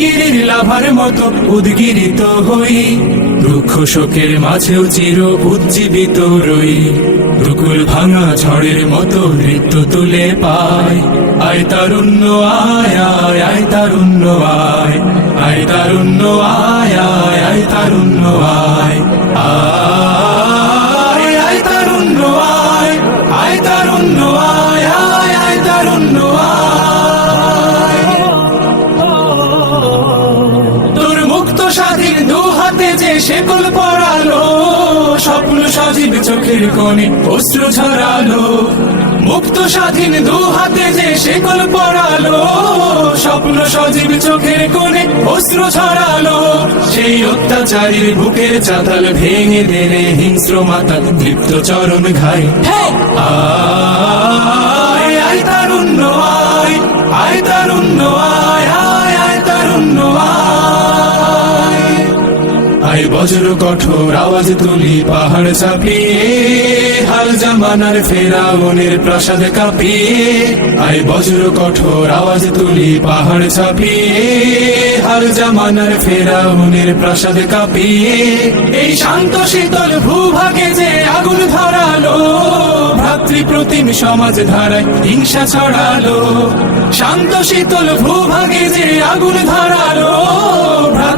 অগ্নিগিরির লাভার মতো উদ্গিরিত হই। দুঃখ শোকের মাঝেও চির উজ্জীবিত রই। রুকুল ভাঙা ঝড়ের মতো মৃত্যু তুলে পায় আয় তারুণ্য, আয় আয় আয় তারুণ্য, আয়। আয় তারুণ্য, আয় আয় আয় তারুণ্য, আয়। যে শেকল পড়ালো স্বপ্ন সজীব চোখের কোণে অশ্রু ঝরালো। মুক্ত স্বাধীন দু হাতে যে শেকল পড়ালো স্বপ্ন সজীব চোখের কোণে অস্ত্র ঝরালো। সেই অত্যাচারীর বুকের চাতাল ভেঙে দেনে হিংস্র মাতাল তৃপ্ত চরণ ঘাই আয় আয় বজ্র কঠোর আওয়াজ তুলি পাহাড় চাপিয়ে, হাল জামানার ফেরাউনের প্রাসাদ কাঁপিয়ে আয় বজ্র কঠোর আওয়াজ তুলি পাহাড় চাপিয়ে, হাল জামানার ফেরাউনের প্রাসাদ কাঁপিয়ে, এই শান্ত শীতল ভূভাগে যে আগুন ধরালো, ভ্রাতৃ প্রতিম সমাজ ধারায় হিংসা ছড়ালো, শান্ত শীতল ভূভাগে যে আগুন ধরালো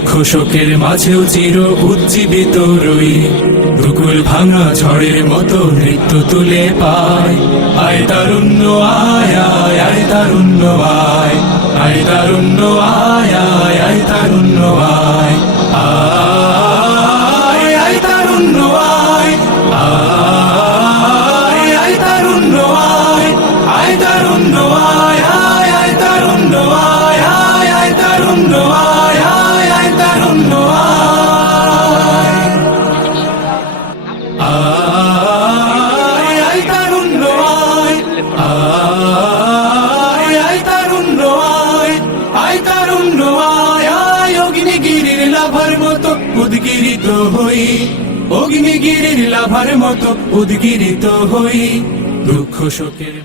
দুঃখ শোকের মাঝেও চির উজ্জীবিত রই। দুকুল ভাঙা ঝড়ের মতো নৃত্য তুলে পায়। আয় তারুণ্য, আয় আয় আয় তারুণ্য লাভার মতো উদ্গিরিত হই। অগ্নিগিরির লাভার মতো উদ্গিরিত হই। দুঃখ শোকের